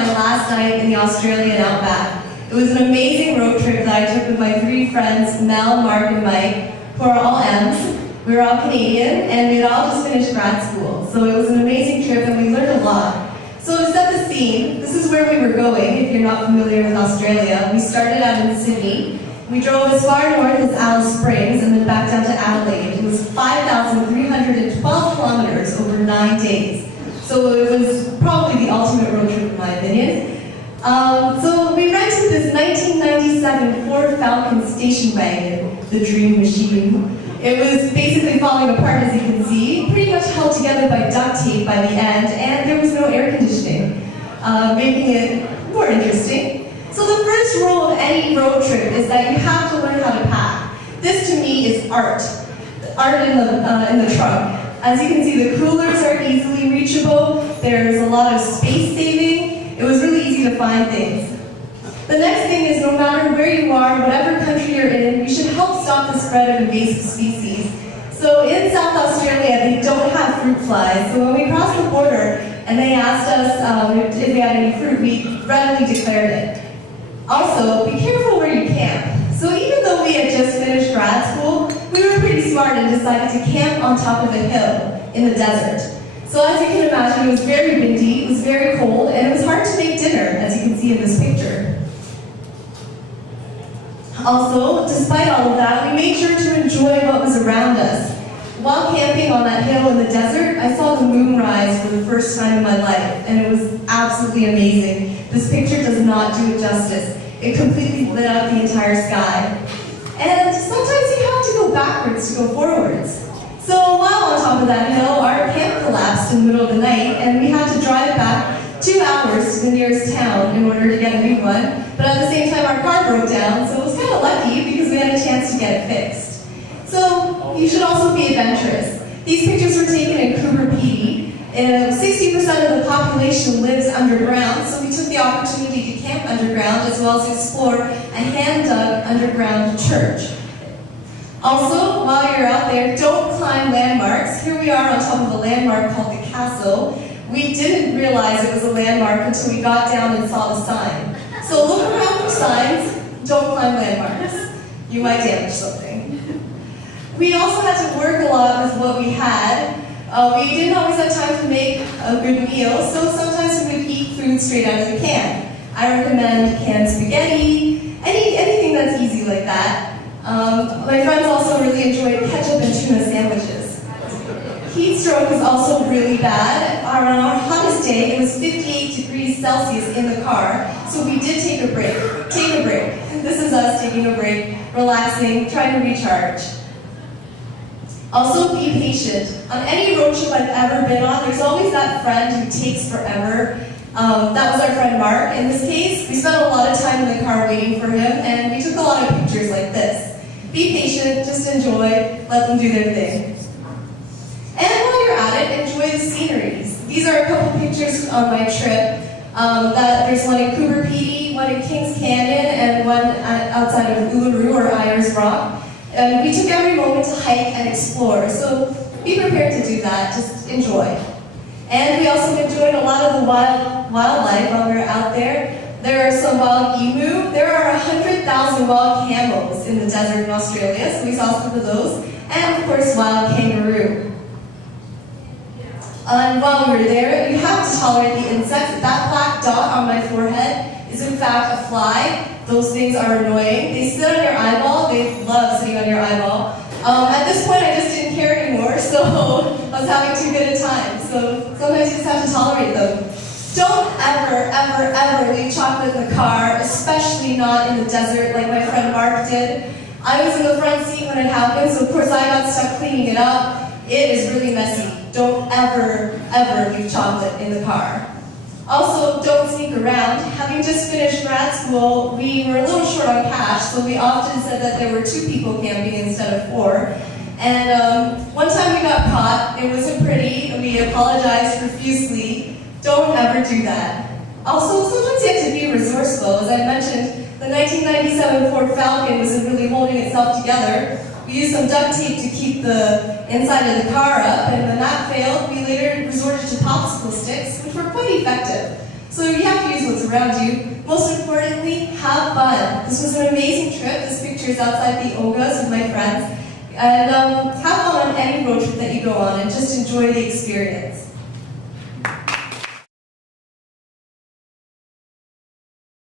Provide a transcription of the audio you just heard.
my last night in the Australian Outback. It was an amazing road trip that I took with my 3 friends, Mel, Mark, and Mike, who are all M's. We were all Canadian, and we had all just finished grad school. So it was an amazing trip, and we learned a lot. So to set the scene, this is where we were going, if you're not familiar with Australia. We started out in Sydney. We drove as far north as Alice Springs, and then back down to Adelaide. It was 5,312 kilometers over 9 days. So it was probably the ultimate road trip, in my opinion. So we rented this 1997 Ford Falcon station wagon, the dream machine. It was basically falling apart, as you can see, pretty much held together by duct tape by the end, and there was no air conditioning, making it more interesting. So the first rule of any road trip is that you have to learn how to pack. This, to me, is art. Art in the trunk. As you can see, the coolers are easily reachable. There's a lot of space saving. It was really easy to find things. The next thing is, no matter where you are, whatever country you're in, we should help stop the spread of invasive species. So in South Australia, they don't have fruit flies. So when we crossed the border and they asked us if we had any fruit, we readily declared it. Also, be careful where you camp. So even though we had just finished grad school, we were pretty smart and decided to camp on top of a hill in the desert. So as you can imagine, it was very windy, it was very cold, and it was hard to make dinner, as you can see in this picture. Also, despite all of that, we made sure to enjoy what was around us. While camping on that hill in the desert, I saw the moon rise for the first time in my life, and it was absolutely amazing. This picture does not do it justice. It completely lit up the entire sky. And sometimes you have to go backwards to go forwards. So while on top of that hill, our camp collapsed in the middle of the night, and we had to drive back 2 hours to the nearest town in order to get a new one. But at the same time, our car broke down, so it was kind of lucky because we had a chance to get it fixed. So you should also be adventurous. These pictures were taken in Cooper Pedy. 60% of the population lives underground, so we took the opportunity to camp underground as well as explore a hand-dug underground church. Also, while you're out there, don't climb landmarks. Here we are on top of a landmark called the Castle. We didn't realize it was a landmark until we got down and saw the sign. So look around for signs, don't climb landmarks. You might damage something. We also had to work a lot with what we had. We didn't always have time to make a good meal, so sometimes we would eat food straight out of the can. I recommend canned spaghetti, anything that's easy like that. My friends also really enjoyed ketchup and tuna sandwiches. Heat stroke was also really bad. On our hottest day, it was 58 degrees Celsius in the car, so we did take a break. Take a break. This is us taking a break, relaxing, trying to recharge. Also, be patient. On any road trip I've ever been on, there's always that friend who takes forever. That was our friend Mark. In this case, we spent a lot of time in the car waiting for him, and we took a lot of pictures like this. Be patient, just enjoy, let them do their thing. And while you're at it, enjoy the sceneries. These are a couple pictures on my trip. There's one in Cooper Pedy, one in Kings Canyon, and one outside of Uluru or Ayers Rock. And we took every moment to hike and explore, so be prepared to do that, just enjoy. And we also enjoyed a lot of the wildlife while we were out there. There are some wild emu. There are 100,000 wild camels in the desert in Australia, so we saw some of those. And of course, wild kangaroo. And while we were there, you have to tolerate the insects. That black dot on my forehead is in fact a fly. Those things are annoying. They sit on your eyeball. They love sitting on your eyeball. At this point, I just didn't care anymore, so I was having too good a time. So sometimes you just have to tolerate them. Don't ever, ever, ever leave chocolate in the car, especially not in the desert like my friend Mark did. I was in the front seat when it happened, so of course I got stuck cleaning it up. It is really messy. Don't ever, ever leave chocolate in the car. Also, don't sneak around. Having just finished grad school, we were a little short on cash, so we often said that there were 2 people camping instead of 4. And one time we got caught. It wasn't pretty. We apologized profusely. Don't ever do that. Also, sometimes you have to be resourceful. As I mentioned, the 1997 Ford Falcon wasn't really holding itself together. We used some duct tape to keep the inside of the car up, and when that failed, we later resorted to popsicle sticks, which were quite effective. So you have to use what's around you. Most importantly, have fun. This was an amazing trip. This picture is outside the Ogas with my friends. And have fun on any road trip that you go on and just enjoy the experience.